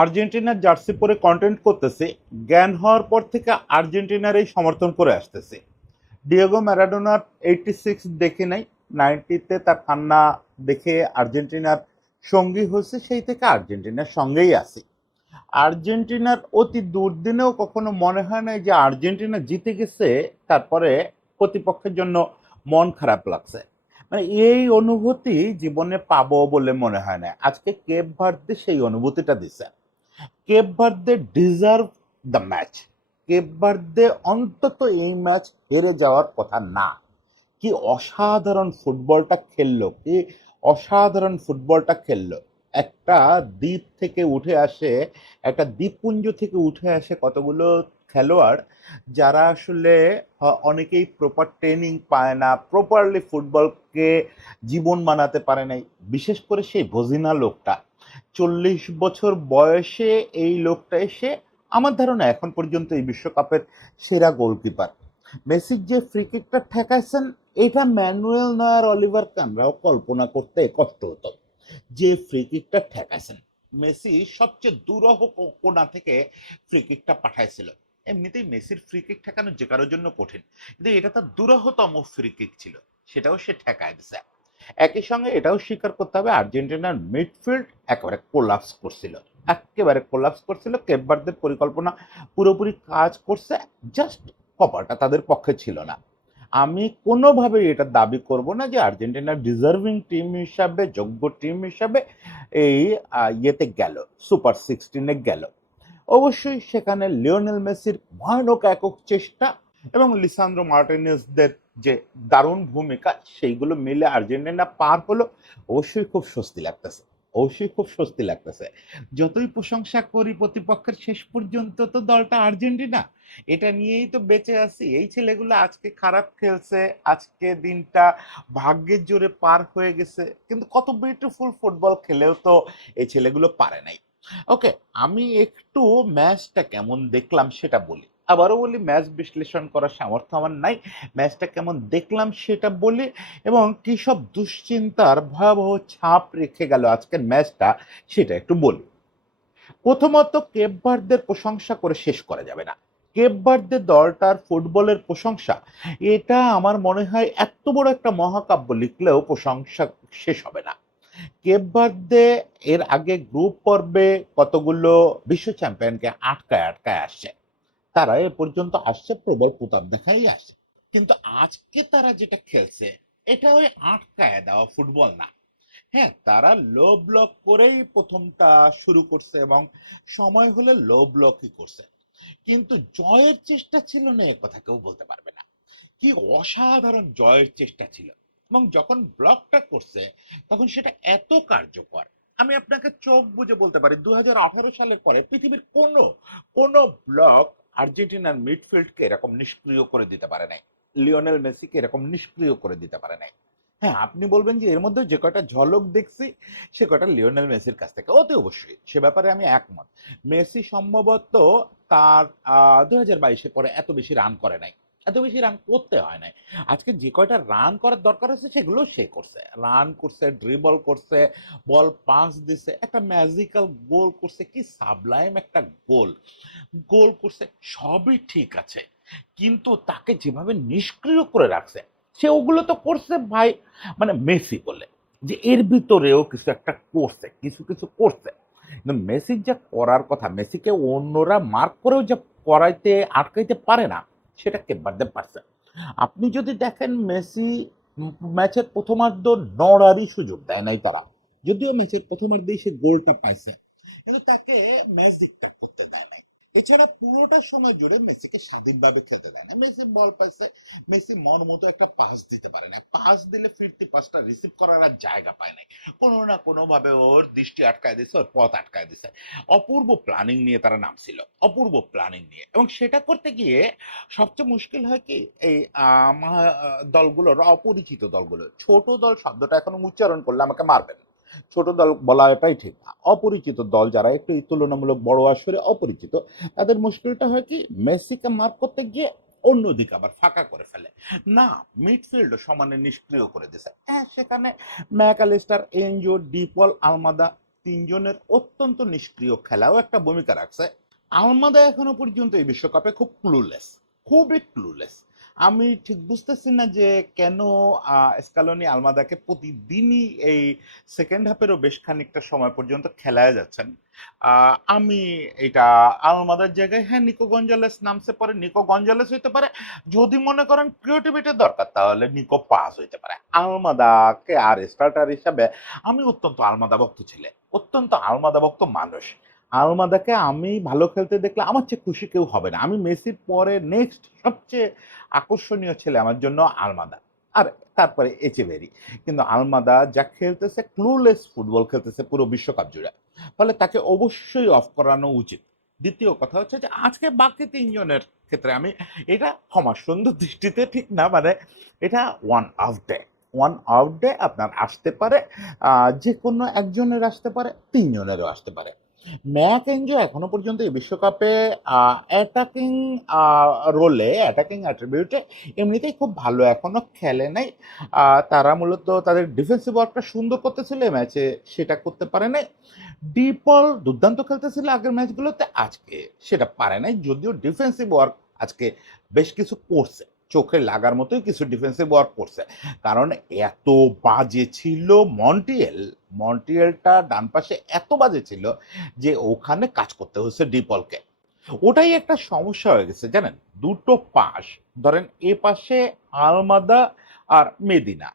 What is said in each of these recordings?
আর্জেন্টিনার জার্সি পরে কন্টেন্ট করতেছে, জ্ঞান হওয়ার পর থেকে আর্জেন্টিনার এই সমর্থন করে আসতেছে। ডিয়েগো ম্যারাডোনার 86 দেখে নাই, 90-তে তার কান্না দেখে আর্জেন্টিনার সঙ্গী হয়েছে, সেই থেকে আর্জেন্টিনার সঙ্গেই আছে। আর্জেন্টিনার অতি দুর্দিনেও কখনো মনে হয় না যে আর্জেন্টিনা জিতে গেছে তারপরে প্রতিপক্ষের জন্য মন খারাপ লাগছে। মানে এই অনুভূতি জীবনে পাবো বলে মনে হয় না। আজকে কেপ ভার্দে সেই অনুভূতিটা দিছে। Cape Verde deserve the match. Cape Verde অন্তত এই ম্যাচ হেরে যাওয়ার কথা না। কি অসাধারণ ফুটবলটা খেললো, কি অসাধারণ ফুটবলটা খেললো। একটা দ্বীপ থেকে উঠে আসে, একটা দ্বীপপুঞ্জ থেকে উঠে আসে কতগুলো খেলোয়াড়, যারা আসলে অনেকেই প্রপার ট্রেনিং পায় না, প্রপারলি ফুটবলকে জীবন বানাতে পারে নাই। বিশেষ করে সেই ভজিনা লোকটা, 40 বছর বয়সে এই লোকটা এসে আমার ধারণা এখন পর্যন্ত এই বিশ্বকাপের সেরা গোলকিপার। মেসির যে ফ্রি কিকটা ঠেকাইছেন, এটা ম্যানুয়েল নয়ার, অলিভার কানরাও কল্পনা করতে কষ্ট হতো। যে ফ্রি কিকটা ঠেকাইছেন, মেসি সবচেয়ে দুরূহ কোণা থেকে ফ্রি কিকটা পাঠাইছিল। এমনিতেই মেসির ফ্রি কিক ঠেকানো যে কারোর জন্য কঠিন, কিন্তু এটা তার দুরূহতম ফ্রি কিক ছিল, সেটাও সে ঠেকায় দিছে। একই সঙ্গে এটাও স্বীকার করতে হবে আর্জেন্টিনার মিডফিল্ড একেবারে কোলাপস করছিল, একেবারে কোলাপস করছিল। কেপ ভার্দের পরিকল্পনা পুরোপুরি কাজ করছে, জাস্ট কপালটা তাদের পক্ষে ছিল না। আমি কোনোভাবেই এটা দাবি করব না যে আর্জেন্টিনার ডিজার্ভিং টিম হিসাবে, যোগ্য টিম হিসাবে এই ইয়েতে গেল, সুপার 16-এ গেল। অবশ্যই সেখানে লিওনেল মেসির ভয়ানক একক চেষ্টা এবং লিসান্দ্রো মার্টিনেজদের যে দারুণ ভূমিকা, সেইগুলো মিলে আর্জেন্টিনা পার হলো। অবশ্যই খুব স্বস্তি লাগতেছে, অবশ্যই খুব স্বস্তি লাগতেছে। যতই প্রশংসা করি প্রতিপক্ষের, শেষ পর্যন্ত তো দলটা আর্জেন্টিনা, এটা নিয়েই তো বেঁচে আছি। এই ছেলেগুলো আজকে খারাপ খেলছে, আজকে দিনটা ভাগ্যের জোরে পার হয়ে গেছে, কিন্তু কত বিউটিফুল ফুটবল খেলেও তো এই ছেলেগুলো পারে নাই। ওকে, আমি একটু ম্যাচটা কেমন দেখলাম সেটা বলি। আবারও বলি, ম্যাচ বিশ্লেষণ করার সামর্থ্য আমার নাই। ম্যাচটা কেমন দেখলাম সেটা বলি, এবং কি সব দুশ্চিন্তার ভয়াবহ ছাপ রেখে গেল আজকের ম্যাচটা সেটা একটু বলি। প্রথমত, কেপ ভার্দের প্রশংসা করে শেষ করা যাবে না। কেপ ভার্দে দলটার ফুটবলের প্রশংসা, এটা আমার মনে হয় এত বড় একটা মহাকাব্য লিখলেও প্রশংসা শেষ হবে না। কেপ ভার্দে এর আগে গ্রুপ পর্বে কতগুলো বিশ্ব চ্যাম্পিয়নকে আটকায় আটকায় আসছে। তারা এ পর্যন্ত আসছে প্রবল প্রতাপ দেখাই আসছে। কিন্তু আজকে তারা যেটা খেলছে, এটা ওই আটকায় দেওয়া ফুটবল না। হ্যাঁ, তারা লো ব্লক করেই প্রথমটা শুরু করছে এবং সময় হলে লো ব্লকই করছে, কিন্তু জয়ের চেষ্টা ছিল না এ কথা কেউ বলতে পারবে না। কি অসাধারণ জয়ের চেষ্টা ছিল, এবং যখন ব্লকটা করছে তখন সেটা এত কার্যকর। আমি আপনাকে চোখ বুজে বলতে পারি 2018 সালের পরে পৃথিবীর কোনো কোনো ব্লক আর্জেন্টিনার মিডফিল্ডকে এরকম নিষ্ক্রিয় করে দিতে পারে নাই, লিওনেল মেসিকে এরকম নিষ্ক্রিয় করে দিতে পারে নাই। হ্যাঁ, আপনি বলবেন যে এর মধ্যে যে কয়টা ঝলক দেখছি সে কয়টা লিওনেল মেসির কাছ থেকে, অতি অবশ্যই সে ব্যাপারে আমি একমত। মেসি সম্ভবত তার 2022-এ পরে এত বেশি রান করে নাই, এত বেশি রান করতে হয় নাই। আজকে যে কয়টা রান করার দরকার আছে সেগুলো সে করছে, রান করছে, ড্রিবল করছে, বল পাস দিছে, একটা ম্যাজিক্যাল গোল করছে, কি সাবলাইম একটা গোল গোল করছে। সবই ঠিক আছে, কিন্তু তাকে যেভাবে নিষ্ক্রিয় করে রাখছে, সে ওগুলো তো করছে ভাই, মানে মেসি বলে যে এর ভিতরেও কিছু একটা করছে, কিছু কিছু করছে। কিন্তু মেসির যা করার কথা, মেসিকে অন্যরা মার্ক করেও যা করাইতে আটকাইতে পারে না, সেটা কেবারদের পারছে। আপনি যদি দেখেন মেসি ম্যাচের প্রথমার্ধ নড়ারই সুযোগ দেয় নাই তারা, যদিও ম্যাচের প্রথমার্ধেই সে গোলটা পাইছে, কিন্তু তাকে ম্যাচ ডিক্টেট করতে দেয় নাই। এছাড়া পুরোটা সময় জুড়ে মেসিকে স্বাধীনভাবে খেলতে দেয় না। মেসি বল পাইছে, মেসি মন মতো একটা পাস দিতে পারে না, পাস দিলে ফিরতি পাসটা রিসিভ করার আর জায়গা পায় নাই, কোনো না কোনো ভাবে ওর দৃষ্টি আটকায় দিছে, ওর পথ আটকায় দিছে। অপূর্ব প্ল্যানিং নিয়ে তারা নামছিল, অপূর্ব প্ল্যানিং নিয়ে, এবং সেটা করতে গিয়ে সবচেয়ে মুশকিল হয় কি, এই দলগুলোর, অপরিচিত দলগুলো, ছোট দল শব্দটা এখন উচ্চারণ করলে আমাকে মারবেন, ছোট দল বলা এটাই ঠিক না, অপরিচিত দল যারা একটু তুলনামূলক বড় আসরে অপরিচিত, তাদের মুশকিলটা হয় কি, মেসিকে মার্ক করতে গিয়ে অন্যদিকে আবার ফাঁকা করে ফেলে। না, মিডফিল্ড সমানে নিষ্ক্রিয় করে দিছে। হ্যাঁ, সেখানে ম্যাকালিস্টার, এনজো, ডিপল, আলমাদা তিনজনের অত্যন্ত নিষ্ক্রিয় খেলাও একটা ভূমিকা রাখছে। আলমাদা এখনো পর্যন্ত এই বিশ্বকাপে খুব ক্লুলেস, খুবই ক্লুলেস। আমি ঠিক বুঝতেছি না যে কেন স্কালোনি আলমাদাকে প্রতিদিনই এই সেকেন্ড হাফেরও বেশ খানিকটা সময় পর্যন্ত খেলায় যাচ্ছেন। আমি এটা আলমাদার জায়গায়, হ্যাঁ, নিকো গঞ্জালেস নামছে পরে, নিকো গঞ্জালেস হইতে পারে। যদি মনে করেন ক্রিয়েটিভিটির দরকার তাহলে নিকো পাস হইতে পারে। আলমাদাকে আর স্টার্টার হিসাবে আমি অত্যন্ত আলমাদা ভক্ত ছেলে, অত্যন্ত আলমাদা ভক্ত মানুষ। আলমাদাকে আমি ভালো খেলতে দেখলে আমার চেয়ে খুশি কেউ হবে না। আমি মেসির পরে নেক্সট সবচেয়ে আকর্ষণীয় ছেলে আমার জন্য আলমাদা, আর তারপরে এচেভেরি। কিন্তু আলমাদা যা খেলতেছে, ক্লুলেস ফুটবল খেলতেছে পুরো বিশ্বকাপ জুড়ে, ফলে তাকে অবশ্যই অফ করানো উচিত। দ্বিতীয় কথা হচ্ছে যে আজকে বাকি তিনজনের ক্ষেত্রে আমি এটা ক্ষমা সুন্দর দৃষ্টিতে ঠিক না, মানে এটা one off day, one off day আপনার আসতে পারে, যে কোনো একজনের আসতে পারে, তিনজনেরও আসতে পারে। ম্যাক এনজো এখনো পর্যন্ত এই বিশ্বকাপে অ্যাটাকিং রোলে, অ্যাটাকিং অ্যাট্রিবিউটে এমনিতেই খুব ভালো এখনো খেলে নাই। তারা মূলত তাদের ডিফেন্সিভ ওয়ার্কটা সুন্দর করতেছিল, এই ম্যাচে সেটা করতে পারে নাই। ডিপল দুর্দান্ত খেলতেছিল আগের ম্যাচগুলোতে, আজকে সেটা পারে নাই, যদিও ডিফেন্সিভ ওয়ার্ক আজকে বেশ কিছু করছে, চোখে লাগার মতোই কিছু ডিফেন্সিভ ওয়ার্ক করছে। কারণ এত বাজে ছিল মন্টিয়েল, মন্টিয়েলটা ডান পাশে এত বাজে ছিল যে ওখানে কাজ করতে হচ্ছে ডিপলকে। ওটাই একটা সমস্যা হয়ে গেছে জানেন, দুটো পাশ, ধরেন এ পাশে আলমাদা আর মেদিনা,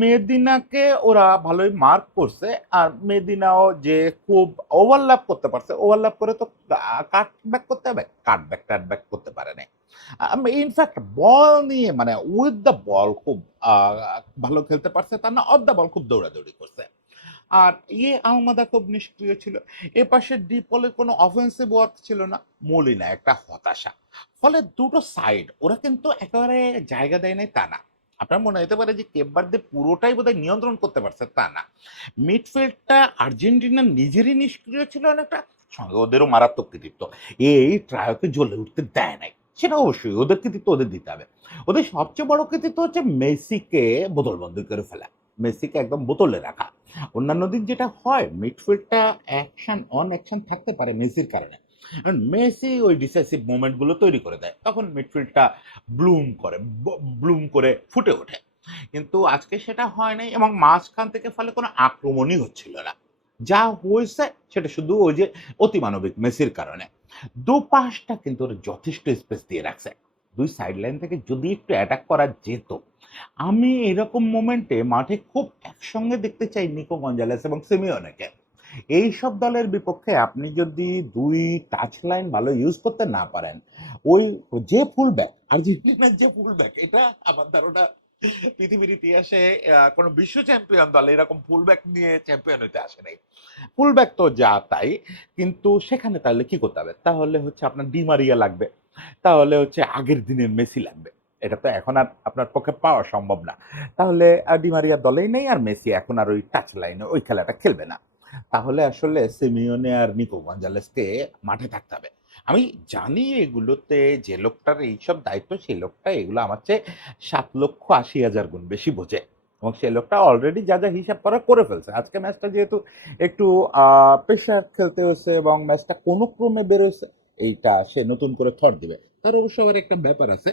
মেদিনাকে ওরা ভালোই মার্ক করছে, আর মেদিনাও যে খুব ওভারল্যাপ করতে পারছে, ওভারল্যাপ করে তো কাট ব্যাক করতে হবে, কাট ব্যাক টাট ব্যাক করতে পারে না। ইনফ্যাক্ট বল নিয়ে মানে উইথ দ্য বল খুব আহ, ভালো খেলতে পারছে, তা না অফ দ্য বল খুব দৌড়াদৌড়ি করছে। আর আলমাদা খুব নিষ্ক্রিয় ছিল। এ পাশে ডিপলে কোনো অফেন্সিভ ওয়ার্ক ছিল না, মলিনা একটা হতাশা। ফলে দুটো সাইড ওরা কিন্তু একেবারে জায়গা দেয় নাই তা না। আপনার মনে হতে পারে যে কেপ ভার্দে পুরোটাই বোধহয় নিয়ন্ত্রণ করতে পারছে, তা না। মিডফিল্ডটা আর্জেন্টিনা নিজেরই নিষ্ক্রিয় ছিল অনেকটা, সঙ্গে ওদেরও মারাত্মক কৃতিত্ব। এই ট্রায়োকে জ্বলে উঠতে দেয় নাই, সেটা অবশ্যই ওদের কৃতিত্ব ওদের দিতে হবে। ওদের সবচেয়ে বড় কৃতিত্ব হচ্ছে মেসিকে বোতলবন্দি করে ফেলা, মেসিকে একদম বোতলে রাখা। অন্যান্য দিন যেটা হয়, মিডফিল্ডটা অ্যাকশন অন অ্যাকশন থাকতে পারে মেসির কারণে, কারণ মেসি ওই ডিসাইসিভ মোমেন্ট গুলো তৈরি করে দেয়, তখন মিডফিল্ডটা ব্লুম করে, ব্লুম করে ফুটে ওঠে। কিন্তু আজকে সেটা হয় নাই, এবং মাঝখান থেকে ফলে কোনো আক্রমণই হচ্ছিল না। যা হয়েছে সেটা শুধু ওই যে অতিমানবিক মেসির কারণে। দু পাশটা কিন্তু ওরা যথেষ্ট স্পেস দিয়ে রাখছে, দুই সাইড লাইন থেকে যদি একটু অ্যাটাক করা যেত। আমি এরকম মোমেন্টে মাঠে খুব একসঙ্গে দেখতে চাই নিকো গঞ্জালেস এবং সিমিওনেকে। এইসব দলের বিপক্ষে আপনি যদি দুই টাচ লাইন ভালো ইউজ করতে না পারেন, ওই যে ফুল ব্যাক, আর্জেন্টিনার যে ফুল ব্যাক, এটা আমার ধারণা পৃথিবীর ইতিহাসে কোনো বিশ্ব চ্যাম্পিয়ন দল এরকম ফুল ব্যাক নিয়ে চ্যাম্পিয়ন হইতে আসে নাই। ফুল ব্যাক তো যা তাই, কিন্তু সেখানে তাহলে কি করতে হবে, তাহলে হচ্ছে আপনার ডিমারিয়া লাগবে, তাহলে হচ্ছে আগের দিনের মেসি লাগবে। এটা তো এখন আর আপনার পক্ষে পাওয়া সম্ভব না। তাহলে ডিমারিয়া দলেই নেই, আর মেসি এখন আর ওই টাচ লাইনে ওই খেলাটা খেলবে না। তাহলে আসলে সিমিওনে আর নিকো গঞ্জালেসকে মাঠে থাকতে হবে। আমি জানি এগুলোতে যে লোকটার এইসব দায়িত্ব, সেই লোকটা এগুলো আমার চেয়ে 7,80,000 গুণ বেশি বোঝে, এবং সেই লোকটা অলরেডি যা যা হিসাব করা করে ফেলছে। আজকে ম্যাচটা যেহেতু একটু প্রেশার খেলতে হয়েছে এবং ম্যাচটা কোনো ক্রমে বেরোচ্ছে, এইটা সে নতুন করে থর দিবে। তার অবশ্য আবার একটা ব্যাপার আছে,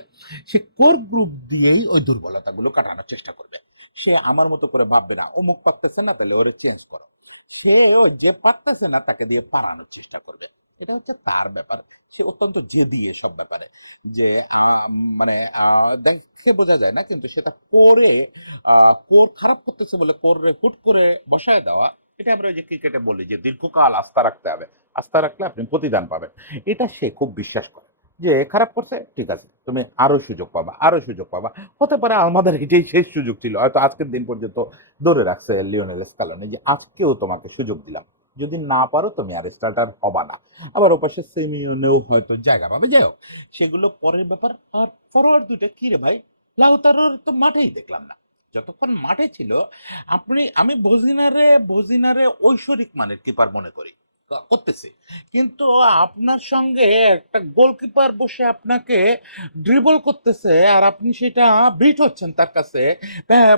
সে কোর গ্রুপ দিয়েই ওই দুর্বলতাগুলো কাটানোর চেষ্টা করবে। সে আমার মতো করে ভাববে না অমুক পারতেছে না তাহলে ওরে চেঞ্জ করো, সে ওই যে পারতেছে না তাকে দিয়ে পারানোর চেষ্টা করবে। এটা হচ্ছে তার ব্যাপার। সে অত্যন্ত জেদি এসব ব্যাপারে, যে মানে দেখে বোঝা যায় না, কিন্তু সেটা করে কোর খারাপ করতেছে বলে কোরে হুট করে বসায় দেওয়া। এটা আমরা ওই যে ক্রিকেটে বলি যে দীর্ঘকাল আস্থা রাখতে হবে, আস্থা রাখলে আপনি প্রতিদান পাবেন। এটা সে খুব বিশ্বাস করে, যে খারাপ করছে ঠিক আছে তুমি আরো সুযোগ পাবা, আরো সুযোগ পাবা। হতে পারে আমাদের এটাই শেষ সুযোগ ছিল, হয়তো আজকের দিন পর্যন্ত ধরে রাখছে লিওনেল স্কালোনি যে আজকেও তোমাকে সুযোগ দিলাম, যদি না পারো তুমি আর স্টার্টার হবা না। আবার ওপাশে সেমিওনেও হয়তো জায়গা পাবে, যাই হোক সেগুলো পরের ব্যাপার। আর ফরওয়ার্ড দুইটা কি রে ভাই, লাউতারোর তো মাঠেই দেখলাম না, যতক্ষণ মাঠে ছিল। আমি বজিনারে ঐশ্বরিক মানের কিপার মনে করি, করতেছে, কিন্তু আপনার সঙ্গে একটা গোলকিপার বসে আপনাকে ড্রিবল করতেছে, আর আপনি সেটা বিট হচ্ছেন তার কাছে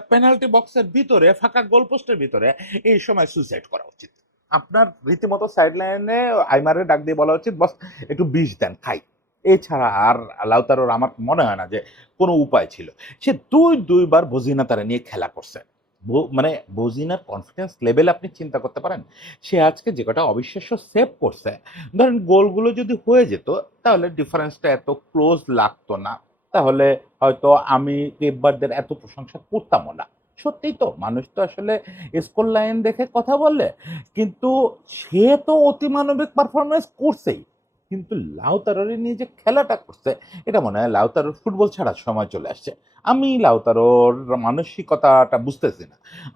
পেনাল্টি বক্সের ভিতরে, ফাঁকা গোল পোস্টের ভিতরে। এই সময় সুইসাইড করা উচিত, আপনার রীতিমতো সাইড লাইনে আইমারে ডাক দিয়ে বলা উচিত, বস একটু বিষ দেন খাই। এছাড়া আর লাউতারোর আমার মনে হয় না যে কোনো উপায় ছিল। সে দুইবার বজিনা তারা নিয়ে খেলা করছে। মানে বজিনার কনফিডেন্স লেভেল আপনি চিন্তা করতে পারেন। সে আজকে যে কটা অবিশ্বাস্য সেভ করছে, ধরেন গোলগুলো যদি হয়ে যেত তাহলে ডিফারেন্সটা এত ক্লোজ লাগতো না। তাহলে হয়তো আমি পেপবারদের এত প্রশংসা করতামও না। সত্যিই তো মানুষ তো আসলে স্কোর লাইন দেখে কথা বলে, কিন্তু সে তো অতিমানবিক পারফরমেন্স করছেই। কিন্তু লাউতারোরে নিয়ে যে খেলাটা করছে, এটা মনে হয় লাউতারোর ফুটবল ছাড়ার সময় চলে আসছে। আমি লাউতারোর মানসিকতাটা বুঝতেছি না।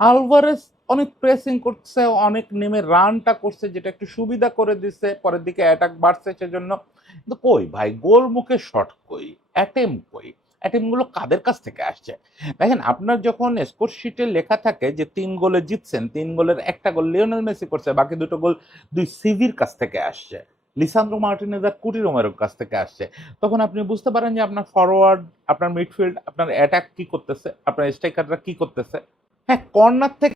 আলভারেজ অনেক প্রেসিং করছে, অনেক নেমে রানটা করছে, যেটা একটু সুবিধা করে দিচ্ছে, পরের দিকে অ্যাটাক বাড়ছে সেজন্য। কিন্তু কই ভাই, গোল মুখে শট কই, কই, অ্যাটেম্পগুলো কাদের কাছ থেকে আসছে? দেখেন, আপনার যখন স্কোর শিটে লেখা থাকে যে ৩ গোলে জিতছেন, ৩ গোলের ১টা গোল লিওনেল মেসি করছে, বাকি ২টো গোল ২ সিভির কাছ থেকে আসছে, লিসান্দ্রো মার্টিনেজ আর কুটি রোমেরোর কাছ থেকে আসছে, তখন আপনি বুঝতে পারেন যে আপনার ফরওয়ার্ড, আপনার মিডফিল্ড, আপনার অ্যাটাক কি করতেছে, আপনার স্ট্রাইকাররা কি করতেছে। হ্যাঁ, কর্নার থেকে